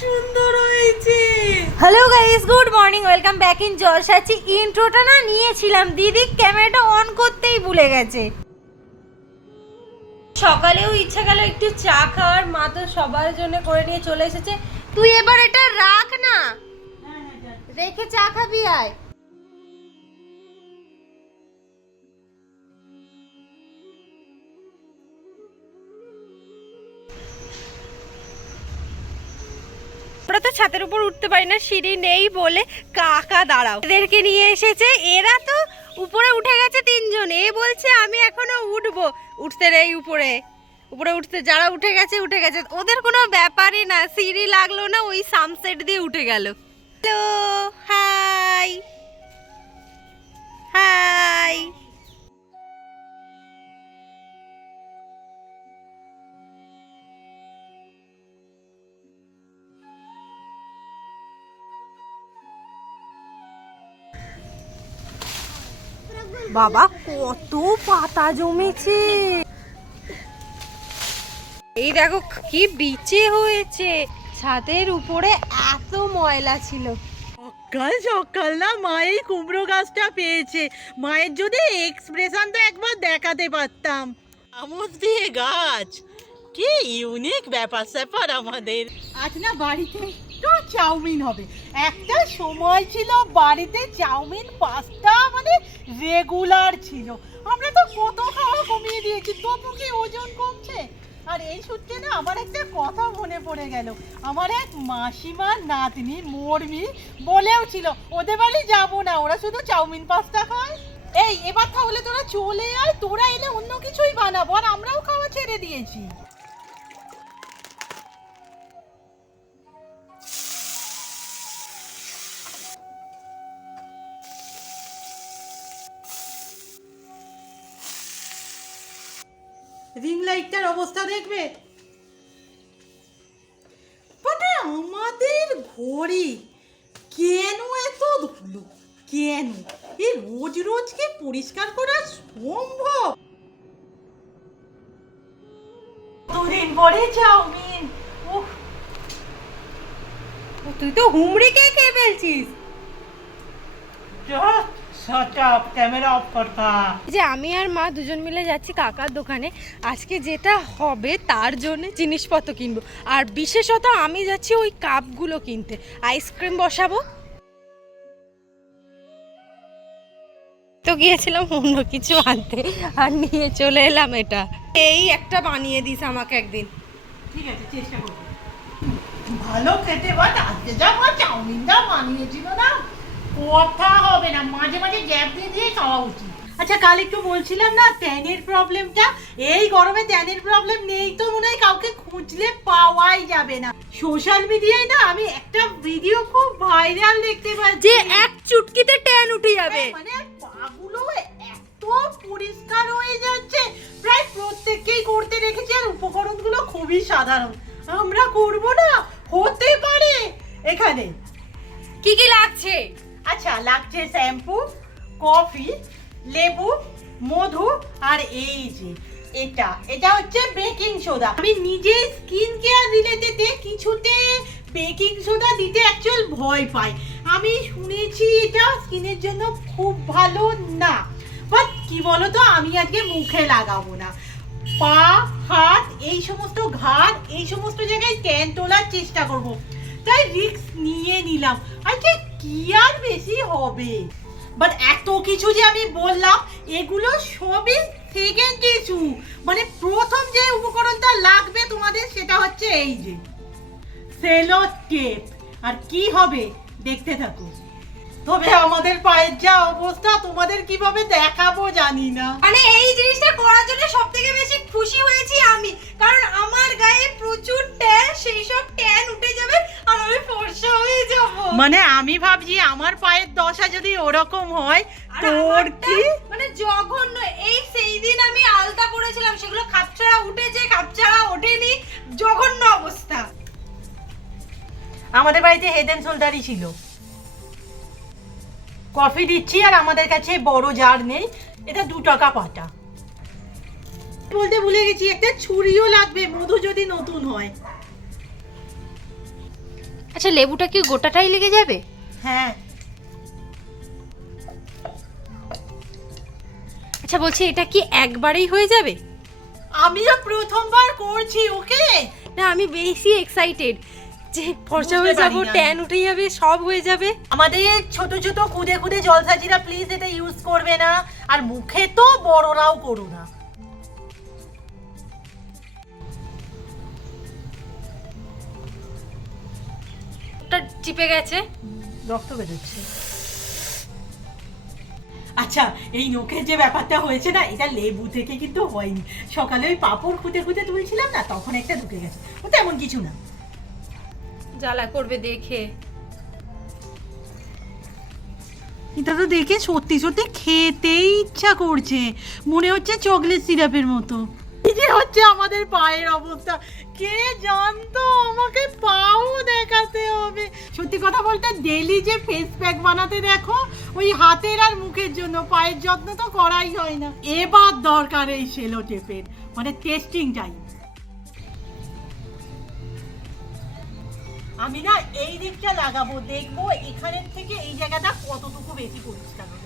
সুন্দর হয়েছে। Hello guys, good morning, welcome back in জলসাচি। ইন্ট্রোটা না নিয়েছিলাম, দিদি ক্যামেরাটা অন করতেই ভুলে গেছে। সকালেও ইচ্ছা গেল একটু চা খাওয়ার, মা তো সবার জন্য করে নিয়ে চলে এসেছে। তুই এবার এটা রাখ না, রেখে চা খাবি আয়। আমরা তো ছাদের উপর উঠতে পারি না, সিঁড়ি নেই বলে কাকা দাঁড়াও এদেরকে নিয়ে এসেছে। এরা তো উপরে উঠে গেছে তিনজন, এ বলছে আমি এখনো উঠবো। উঠতে নেই উপরে, উপরে উঠতে যারা উঠে গেছে উঠে গেছে, ওদের কোনো ব্যাপারই না। সিঁড়ি লাগলো না, ওই সানসেট দিয়ে উঠে গেল। Hello, high high. বাবা কত পাতা জমেছে, এই দেখো কি বিচে হয়েছে। ছাদের উপরে এত ময়লা ছিল। সকাল সকাল না মা এই কুমড়ো গাছটা পেয়েছে। মায়ের যদি এক্সপ্রেশন তো একবার দেখাতে পারতাম। আমোদ দিয়ে গাছ, কি ইউনিক ব্যাপার স্যাপার আমাদের। আজ না বাড়িতে তো চাউমিন হবে। একটা সময় ছিল বাড়িতে চাউমিন পাস্তা মানে রেগুলার ছিল। আমরা তো কত খাওয়া কমিয়ে দিয়েছি, তবু কি ওজন কমছে? আর এই সূত্রে না আমার একটা কথা মনে পড়ে গেল। আমার এক মাসিমার নাতনি মর্মি বলেও ছিল ওদের বাড়ি যাবো না, ওরা শুধু চাউমিন পাস্তা খায়। এই এবার তাহলে তোরা চলে আয়, তোরা এলে অন্য কিছুই বানাবো, আর আমরাও খাওয়া ছেড়ে দিয়েছি। রিং লাইটটার অবস্থা দেখবে। মানে আমাদের ঘড়ি কেন এত ধুলো, কেন এই রোজ রোজ কি পরিষ্কার করা সম্ভব? দুদিন পরে চাউমিন। উফ, তুই তো হুমড়ি কে খেয়ে ফেলছিস। শাট আপ, ক্যামেরা অফ করতা। যে আমি আর মা দুজন মিলে যাচ্ছি কাকার দোকানে। আজকে যেটা হবে তার জন্য জিনিসপত্র কিনবো, আর বিশেষত আমি যাচ্ছি ওই কাপগুলো কিনতে, আইসক্রিম বসাবো। তো গিয়েছিলাম অন্য কিছু আনতে, আর নিয়ে চলে এলাম এটা। এই একটা বানিয়ে দিস আমাকে একদিন। ঠিক আছে, চেষ্টা করবো। ভালো খেতে, বাট আজকে যা মা চাউমিনটা বানিয়েছিল না, কথা হবে না, মাঝে মাঝে গ্যাপ দিয়ে দিয়ে খাওয়া উচিত। আচ্ছা, কাল একটু বলছিলাম না ট্যানের প্রবলেমটা, এই গরমে ট্যানের প্রবলেম নেই তো মনে হয় কাউকে খুঁজলে পাওয়াই যাবে না। সোশ্যাল মিডিয়ায় না আমি একটা ভিডিও খুব ভাইরাল দেখতে পাচ্ছি, যে এক চুটকিতে ট্যান উঠে যাবে। মানে পাগুলো এত পরিষ্কার হয়ে যাচ্ছে, প্রায় প্রত্যেককেই করতে রেখেছি, আর উপকরণগুলো খুবই সাধারণ। আমরা করব না, হতে পারে এখানে কি কি লাগছে? আচ্ছা, লাগছে শ্যাম্পু, কফি, লেবু, মধু, আর এই যে এটা হচ্ছে বেকিং সোডা। আমি নিজে স্কিন কেয়ার রিলেটেডে কিছুতে বেকিং সোডা দিতে অ্যাকচুয়াল ভয় পাই। আমি শুনেছি এটা স্কিনের জন্য খুব ভালো না, বাট কি বলতো, আমি আজকে মুখে লাগাবো না, পা, হাত, এই সমস্ত ঘাড়, এই সমস্ত জায়গায় ট্যান তোলার চেষ্টা করব, তাই রিস্ক নিয়ে নিলাম। আচ্ছা, কি আর বেশি হবে? বাট এত কিছু যে আমি বললাম, এগুলো সবই সেকেন্ড কিছু। মানে প্রথম যে উপকরণটা লাগবে তোমাদের সেটা হচ্ছে এই যে সেলো টেপ। আর কি হবে দেখতে থাকো। তবে আমাদের পায়ের যা অবস্থা, তোমাদের কিভাবে দেখাবো জানি না। মানে এই জিনিসটা করার জন্য সবথেকে বেশি খুশি হয়েছি আমি, কারণ আমার গায়ে প্রচুর ট্যান, সেই সব ট্যান উঠে যাবে আর আমি ফর্সা হয়ে যাব। মানে আমি ভাবছি আমার পায়ের দশা যদি ওরকম হয়, তোর কি মানে জঘন্য। এই সেই দিন আমি আলতা পরেছিলাম, সেগুলো খাপছাড়া উঠেছে, খাপছাড়া ওঠেনি, জঘন্য অবস্থা। আমাদের বাড়িতে হেড এন্ড শোল্ডারই ছিল। কফি দিচ্ছি, আর আমাদের কাছে বড় জার নেই, এটা 2 টাকা পাতা। বলতে ভুলে গেছি, একটা ছুরিও লাগবে, মধু যদি নতুন হয়। আচ্ছা লেবুটা কি গোটাটাই লেগে যাবে? হ্যাঁ। আচ্ছা বলছি এটা কি একবারেই হয়ে যাবে? আমিও প্রথমবার করছি, ওকে? না আমি বেশি এক্সাইটেড যে ফর্সা হয়ে বুঝতে যাবো, পারি না। ট্যান উঠে যাবে, সব হয়ে যাবে। আমাদের ছোট ছোট খুদে খুদে জলসাজিরা প্লিজ এটা ইউজ করবে না, আর মুখে তো বড়রাও করো না। ওটা চিপে গেছে, রক্ত বেরোচ্ছে। আচ্ছা, এই নখের যে ব্যাপারটা হয়েছে না, এটা লেবু থেকে কিন্তু হয়নি। সকালে ওই পাঁপড় খুঁটে খুঁটে তুলছিলাম না, তখন একটা ঢুকে গেছে। ও তেমন কিছু না। জ্বালা করবে দেখে। এটা তো দেখে সত্যি সত্যি খেতেই ইচ্ছা করছে, মনে হচ্ছে চকলেট সিরাপের মতো। এই যে হচ্ছে আমাদের পায়ের অবস্থা, কে জানতো আমাকে পাও দেখাতে হবে। সত্যি কথা বলতে ডেইলি যে ফেস প্যাক বানাতে দেখো, ওই হাতের আর মুখের জন্য, পায়ের যত্ন তো করাই হয় না। এবার দরকার এই সেলো টেপের, মানে টেস্টিং টাইম। আমি না এই দিকটা লাগাবো, দেখবো এখানের থেকে এই জায়গাটা কতটুকু বেশি পরিষ্কার হলো।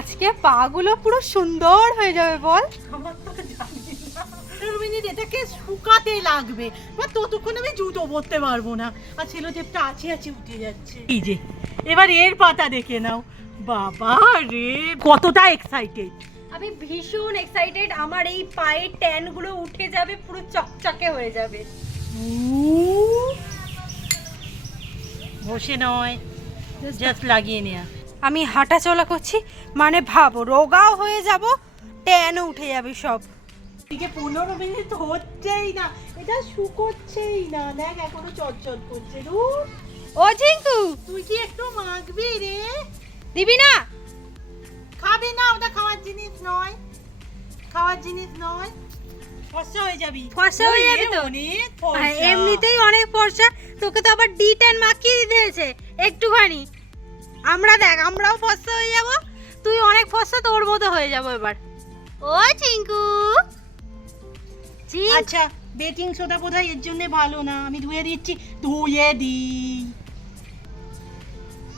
আজকে পা গুলো পুরো সুন্দর হয়ে যাবে বল। আমার তো জানি না, মিনিট এটাকে শুকাতে লাগবে, বা ততক্ষণ আমি জুতো পরতে পারবো না। আর ছেলে টেপটা আছে আছে উঠে যাচ্ছে। এই যে এবার এর পাতা দেখে নাও, বাবা রে কতটা এক্সাইটেড। আমি ভীষণ এক্সাইটেড, আমার এই পায়ের ট্যান গুলো উঠে যাবে, পুরো চকচকে হয়ে যাবে। বসে নয়, জাস্ট লাগিয়ে নেয়া। আমি হাঁটা চলা করছি, মানে ভাবো রোগাও হয়ে যাব, ট্যানও উঠে যাবে সব। এদিকে 15 মিনিট হচ্ছেই না, এটা শুকোচ্ছেই না, দেখ এখনো চটচট করছে। ও ঝিঙ্কু, তুই কি একটু মাখবি রে? দিবি না? খাবি না, ওটা খাওয়ার জিনিস নয়, খাওয়ার জিনিস নয়। ফর্সা হয়ে যাবি, ফর্সা হয়ে যাবি তো। অনেক আর ফর্সা। এমনিতেই অনেক ফর্সা, তোকে তো আবার D10 মাখিয়ে দিতে হয়েছে একটুখানি। আমরা দেখ আমরাও ফর্সা হয়ে যাব, তুই অনেক ফর্সা, তোর মতো হয়ে যাবো এবার। ও চিঙ্কু, আচ্ছা বেকিং সোডা বোধহয় এর জন্য ভালো না, আমি ধুয়ে দিচ্ছি, ধুয়ে দি।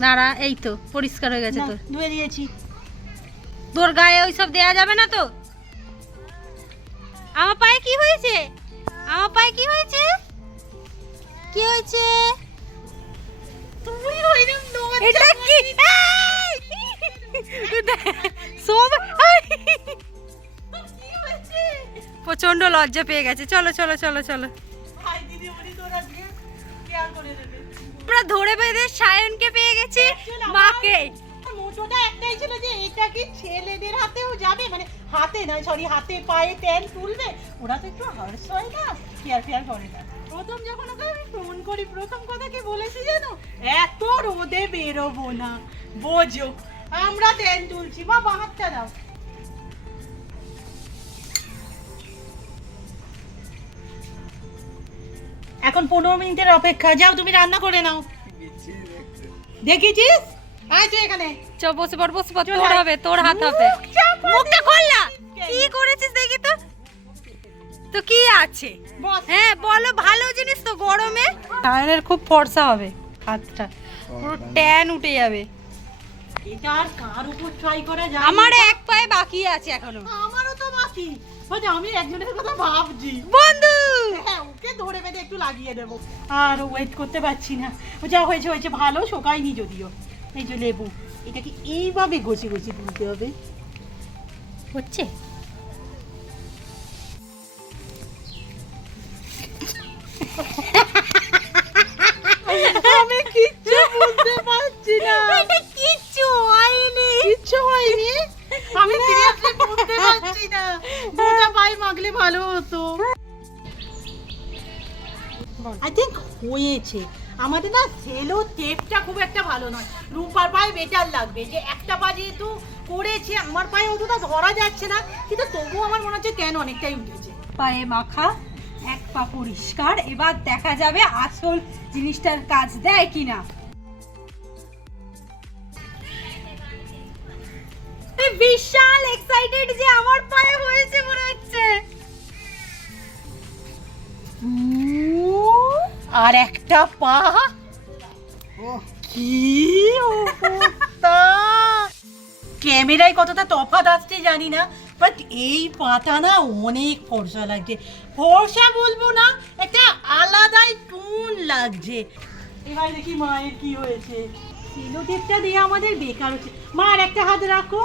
দাঁড়া, এই তো পরিষ্কার হয়ে গেছে না, তোর। ধুয়ে দিয়েছি। তোর গায়ে ওইসব দেয়া যাবে না তো। আমার পায়ে কি হয়েছে? আমার পায়ে কি হয়েছে? কি হয়েছে? তুই ওইরকম নোংরা এটা কি? সব কি হয়েছে? প্রচন্ড লজ্জা পেয়ে গেছে। চলো চলো চলো চলো, ভাই দিদি ওরি তোরা দিয়ে কেয়ার করে দেবে। আমরা ধরে বেঁধে সায়নকে পেয়ে গেছি, মাকে। মোটোটা একটাই ছিল যে এটা কি ছেলেদের হাতেও যাবে, মানে হাতে নয়, সরি হাতে পায়ে ট্যান তুলবে, ওরা তো একটু হার্স হয় না, কেয়ার ফেয়ার করে না। প্রথম যখন ওকে আমি ফোন করি, প্রথম কথা কি বলেছি জানো? এত রোদে বেরোবো না, বোঝো আমরা ট্যান তুলছি। বা বাহাতটা দাও। এখন 15 মিনিটের অপেক্ষা, যাও তুমি রান্না করে নাও। দেখেছিস? আয় তুই এখানে। চ বসে পড়, বসে পড়, চলে তোর আয়। হবে, তোর হাত হবে। মুখ চাপা মুখটা খোল না, কেন? কি করেছিস দেখি তো। তো কি আছে? বস। হ্যাঁ বলো, ভালো জিনিস তো গরমে। সায়নের খুব ফর্সা হবে হাতটা, পুরো ট্যান উঠে যাবে। এটা আর কার উপর ট্রাই করা যায়? আমার এক পায়ে বাকি আছে এখনো। আমারও তো বাকি। মানে আমি একজনের কথা ভাবছি। বন্ধু, হ্যাঁ, ওকে ধরে বেঁধে একটু লাগিয়ে দেবো। আর ওয়েট করতে পারছি না। ও যা হয়েছে হয়েছে, ভালো শোকায়নি যদিও। এই যে লেবু, এটাকে এইভাবে ঘষে ঘষে তুলতে হবে। হচ্ছে আমি কিচ্ছু বুঝতে পারছি না। এটা কিচ্ছু হয়নি। কিচ্ছু হয়নি, আমি সিরিয়াসলি বুঝতে পারছি না। গোটা পায়ে মাগলে ভালো হতো। আই থিঙ্ক হয়েছে। আমাদের না সেলো টেপটা খুব একটা ভালো নয়, রূপার পায়ে বেটার লাগবে। যে একটা পা যেহেতু করেছে, আমার পায়ে অতটা ধরা যাচ্ছে না, কিন্তু তবুও আমার মনে হচ্ছে ট্যান অনেকটাই উঠেছে। পায়ে মাখা, এক পা পরিষ্কার, এবার দেখা যাবে আসল জিনিসটার কাজ দেয় কিনা। বিশাল এক্সাইটেড যে আমার পায়ে হয়েছে মনে হচ্ছে। আর একটা পা, কি অবস্থা! ক্যামেরায় কতটা তফাৎ আসছে জানি না, বাট এই পাটা না অনেক ফর্সা লাগছে। ফর্সা বলবো না, একটা আলাদাই টুন লাগছে। এবার দেখি মায়ের কি হয়েছে। সেলোটেপটা দিয়ে আমাদের বেকার হচ্ছে। মা আর একটা হাত রাখো।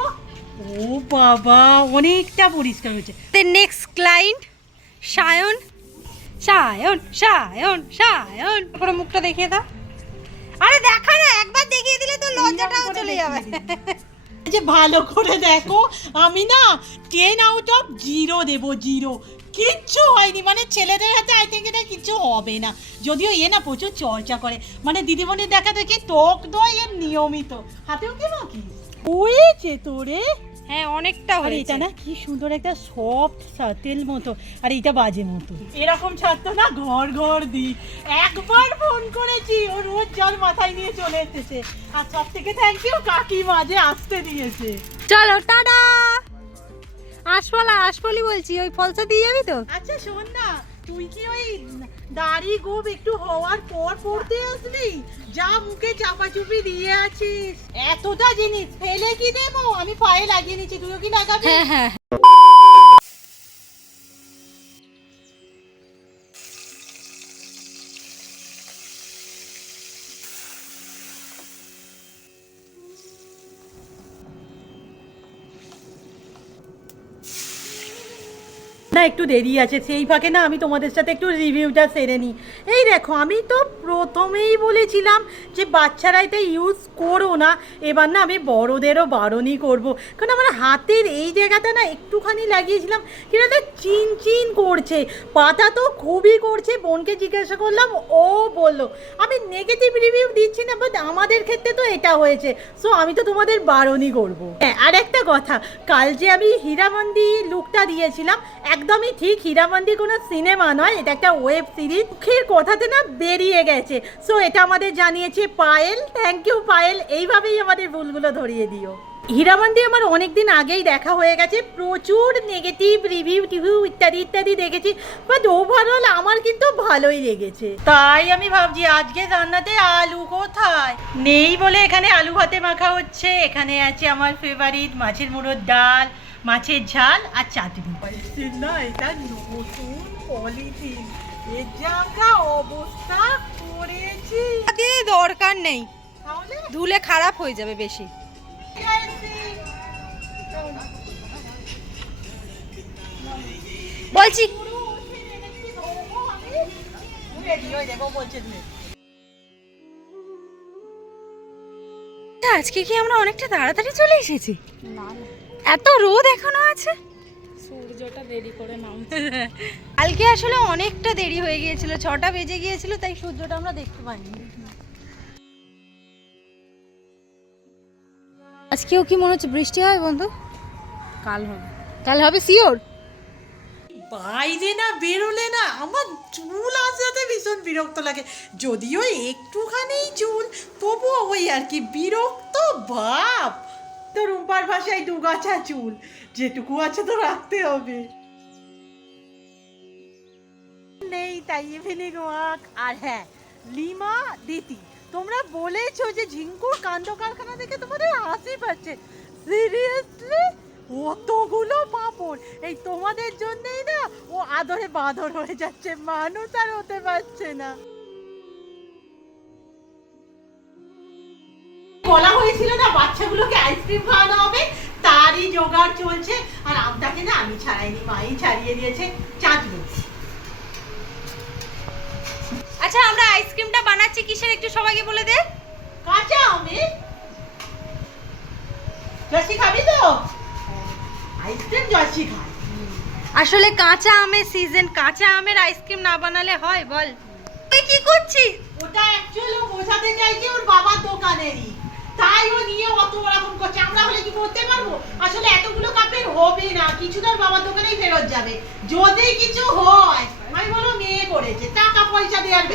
ও বাবা, অনেকটা পরিষ্কার হয়েছে। Next client Sayan. সায়ন সায়ন সায়ন পুরো মুখটা দেখিয়ে দাও। আরে দেখা না, একবার দেখিয়ে দিলে তো লজ্জাটাও চলে যাবে। যে ভালো করে দেখো, আমি না 10 আউট অফ 0 দেবো, 0। কিচ্ছু হয়নি, মানে ছেলেদের হাতে আই থিঙ্ক এটা কিচ্ছু হবে না। যদিও এ না প্রচুর চর্চা করে, মানে দিদিমণির দেখা দেখি ত্বক দয় এর নিয়মিত। হাতেও কি নাকি হয়েছে তোরে? হ্যাঁ অনেকটা আর হয়েছে। এটা না কি সুন্দর একটা সফট সাটেল মতো, আর এটা বাজে মতো। এরকম ছাড়তো না ঘর ঘর দি। একবার ফোন করেছি, ও রোজ জল মাথায় নিয়ে চলে এসেছে। আর সব থেকে থ্যাংক ইউ কাকিমা যে আসতে দিয়েছে। চলো টাটা। আশফলি বলছি, ওই ফলসা দিয়ে যাবি তো? আচ্ছা শোন না, তুই কি ওই দাড়ি গোপ একটু হওয়ার পর পড়তে আসবি? যা মুখে চাপাচুপি দিয়ে আছিস, এতটা জিনিস ফেলে কি দেবো? আমি পায়ে লাগিয়ে নিচ্ছি, তুইও কি লাগাবি? হ্যাঁ হ্যাঁ। না একটু দেরি আছে, সেই ফাঁকে না আমি তোমাদের সাথে একটু রিভিউটা সেরে নিই। এই দেখো, আমি তো প্রথমেই বলেছিলাম যে বাচ্চারা এটা ইউজ করো না। এবার না আমি বড়োদেরও বারণই করব, কারণ আমার হাতের এই জায়গাটা না একটুখানি লাগিয়েছিলাম, কিনা চিন চিন করছে। পাতা তো খুবই করছে। বোনকে জিজ্ঞাসা করলাম, ও বললো আমি নেগেটিভ রিভিউ দিচ্ছি না, বাট আমাদের ক্ষেত্রে তো এটা হয়েছে, সো আমি তো তোমাদের বারণই করবো। হ্যাঁ, আর একটা কথা, কাল যে আমি হীরামন্দি লুকটা দিয়েছিলাম, একদমই ঠিক। হীরামন্দি কোনো সিনেমা নয়, এটা একটা ওয়েব সিরিজ। মুখের কথাতে না বেরিয়ে গেছে, সো এটা আমাদের জানিয়েছে পায়েল। থ্যাংক ইউ পায়েল, এইভাবেই আমাদের ভুলগুলো ধরিয়ে দিও। হীরামন্দি আমার অনেকদিন আগেই দেখা হয়ে গেছে, প্রচুর নেগেটিভ রিভিউ টিভিউ ইত্যাদি ইত্যাদি দেখেছি, বাট ওভারঅল আমার কিন্তু ভালোই লেগেছে। তাই আমি ভাবছি আজকে রান্নাতে আলু কোথায় নেই বলে এখানে আলু ভাতে মাখা হচ্ছে। এখানে আছে আমার ফেভারিট মাছের মুড়োর ডাল, মাছের ঝাল আর চাটনি। না এটা নতুন পলিথিন, এর যা আমরা অবস্থা করেছি। দরকার নেই, তাহলে ধুলে খারাপ হয়ে যাবে বেশি। বলছি আজকে কি আমরা অনেকটা তাড়াতাড়ি চলে এসেছি? না এত রোদ এখনো আছে। সূর্যটা দেরি করে নামছে। কালকে আসলে অনেকটা দেরি হয়ে গিয়েছিল, 6টা বেজে গিয়েছিল, তাই সূর্যটা আমরা দেখতে পাইনি। আজকেও কি মনে হচ্ছে বৃষ্টি হয় বন্ধু? কাল হবে। কাল হবে শিওর? বাইরে না বেরোলে না আমার চুল আসাতে ভীষণ বিরক্ত লাগে। যদিও একটুখানি চুল, তবুও ওই আর কি বিরক্ত ভাব। তো রুম্পার ভাষায় দুগাছা চুল, যেটুকু আছে তো রাখতে হবে। নেই তাই ইভিনিং ওয়াক। আর হ্যাঁ, লিমা দিতি, তোমরা বলেছো যে ঝিঙ্কুর কাণ্ড কারখানা দেখে তোমাদের হাসি পাচ্ছে। সিরিয়াসলি কতগুলো পাপড় এই তোমাদের জন্যই না ও আদরে বাঁদর হয়ে যাচ্ছে, মানুষ আর হতে পারছে না। বলা হয়েছিল না বাচ্চাগুলোকে আইসক্রিম খাওয়ানো হবে, তারই জোগাড় চলছে। আর আমটাকে না আমি ছাড়াইনি, মাই ছাড়িয়ে দিয়েছে। চাটনি। আচ্ছা আমরা আইসক্রিমটা বানাচ্ছি কিসের একটু সবাইকে বলে দে। কাঁচা আমের। জসি খাবি তো? আইসক্রিম জসি খায়। আসলে কাঁচা আমের সিজন, কাঁচা আমের আইসক্রিম না বানালে হয় বল? তুই কি করছিস? ওটা অ্যাকচুয়ালি ও বোঝাতে চাইছে ওর বাবার দোকানেরই, তাই ও নিয়ে অত ওরকম করছে। আমরা হলে কি করতে পারবো? আসলে এতগুলো কাপের হবে না, কিছু তার বাবার দোকানেই ফেরত যাবে। যদি কিছু হয় আমি বলবো মেয়ে করেছে, টাকা পয়সা দেওয়ার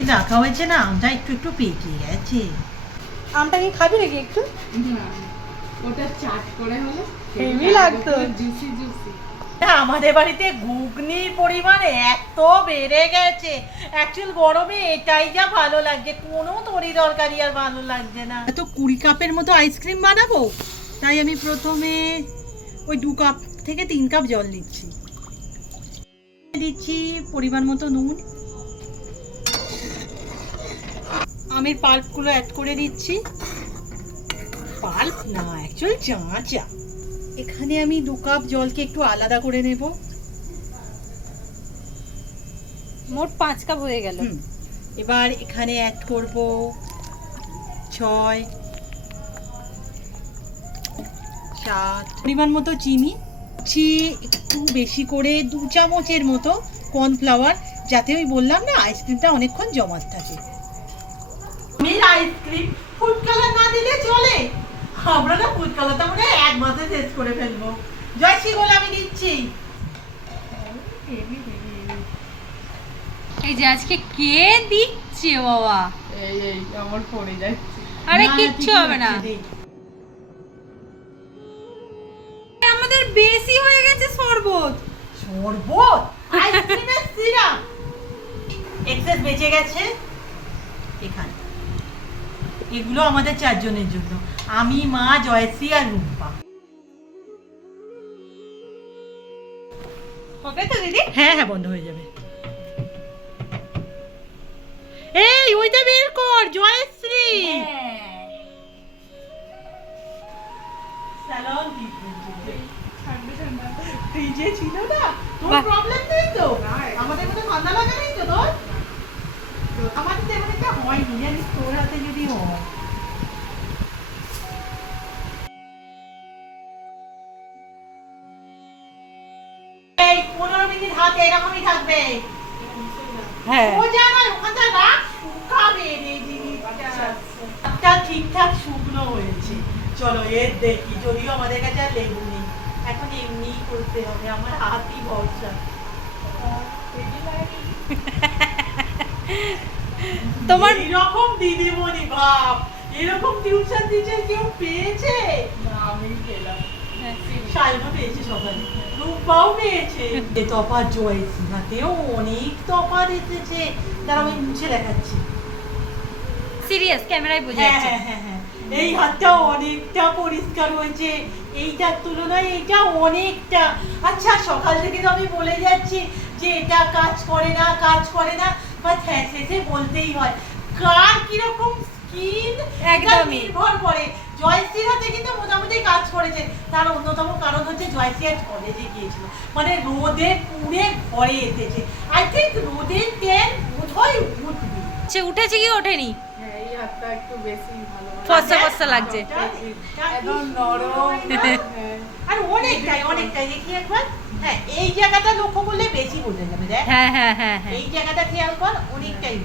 রাখা হয়েছে না, আমটা একটু একটু পেকে গেছে। আমটা কি খাবি নাকি একটু? ওটা চাট করে হলে হেভি লাগতো। Juicy juicy. না আমাদের বাড়িতে ঘুগনির পরিমাণ এত বেড়ে গেছে, অ্যাকচুয়াল গরমে এটাই যা ভালো লাগছে, কোনো তরি তরকারি আর ভালো লাগছে না। তো 20 কাপের মতো আইসক্রিম বানাবো, তাই আমি প্রথমে ওই 2 কাপ থেকে 3 কাপ জল দিচ্ছি, দিচ্ছি পরিমাণ মতো নুন, আমের পাল্পগুলো অ্যাড করে দিচ্ছি, পাল্প না অ্যাকচুয়াল চাঁচা। এখানে আমি 2 কাপ জলকে একটু আলাদা করে নেব। মোট 5 কাপ হয়ে গেল। এবার এখানে অ্যাড করব 6 7 পরিমাণ মতো চিনি, একটু বেশি করে 2 চামচের মতো কর্নফ্লাওয়ার, যাতে ওই বললাম না আইসক্রিমটা অনেকক্ষণ জমাট থাকে। আইসক্রিম ফুড কালার না দিলে চলে, আমরা না ফুড কালারটা মনে হয় 1 মাসে শেষ করে ফেলবো। জয়শ্রী বলে আমি দিচ্ছি। এই যে আজকে কে দিচ্ছে বাবা? এই আমার পড়ে যাচ্ছে। আরে না, কিচ্ছু ঠিকই হবে না, হচ্ছে, দে। আমাদের বেশি হয়ে গেছে শরবত। শরবত আইসক্রিমের সিরাপ এক্সেস বেঁচে গেছে এখানে, এগুলো আমাদের 4 জনের জন্য, আমি, মা, জয়শ্রী আর রূপা। হবে তো দিদি? হ্যাঁ হ্যাঁ বন্ধ হয়ে যাবে। এই ওইটা বের কর জয়শ্রী। স্যালন কি ফ্রিজে ছিল না, তোর বাহ। প্রবলেম নেই তো? আমাদের মধ্যে ঠান্ডা লাগা নেই তো তোর? আমাদের তো এমন একটা হয়নি, জানিস, তোর হাতে যদি হয়। এই 15 মিনিট হাতে এরকমই থাকবে। হ্যাঁ। ও জানা ওখানটা রাখ, শুকাবে রে জিনিসটা। একটা ঠিকঠাক শুকনো হয়েছে, চলো এর দেখি, যদিও আমাদের কাছে আর লেবু নেই, এখন এমনি করতে হবে, আমার হাতই ভরসা। তোমার এরকম দিদিমণি ভাব, এরকম টিউশন টিচার কেউ পেয়েছে? আমি পেলাম। সাইমা পেয়েছে, সকালে রূপাও পেয়েছে, তফাৎ জয়শ্রী হাতেও অনেক তফাৎ এসেছে। তার আমি মুছে দেখাচ্ছি। সিরিয়াস ক্যামেরায় বোঝা হ্যাঁ যাচ্ছে। হ্যাঁ হ্যাঁ হ্যাঁ, এই হাতটা অনেকটা পরিষ্কার হয়েছে এইটার তুলনায়, এইটা অনেকটা। আচ্ছা সকাল থেকে তো আমি বলে যাচ্ছি যে এটা কাজ করে না কাজ করে না, বাট হ্যাঁ শেষে বলতেই হয় কার কিরকম স্কিন একদমই। নির্ভর করে। জয়শ্রীর হাতে কিন্তু মোটামুটি কাজ করেছে, তার অন্যতম কারণ হচ্ছে জয়শ্রী আজ কলেজে গিয়েছিল, মানে রোদে পুড়ে ঘরে এসেছে। আই থিঙ্ক রোদের তেল বোধহয় উঠবে। সে উঠেছে কি ওঠেনি? হ্যাঁ এই হাতটা একটু বেশি ভালো। ফর্সা ফর্সা লাগছে। একদম নরম। হ্যাঁ। আর অনেকটাই দেখি একবার। হ্যাঁ এই জায়গাটা লক্ষ্য করলে বেশি বোঝা যাবে, দেখ হ্যাঁ হ্যাঁ হ্যাঁ হ্যাঁ। এই জায়গাটা খেয়াল কর, অনেকটাই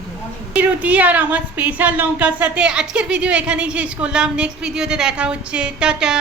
রুটি আর আমার স্পেশাল লঙ্কার সাথে আজকের ভিডিও এখানেই শেষ করলাম। নেক্সট ভিডিওতে দেখা হচ্ছে, টাটা।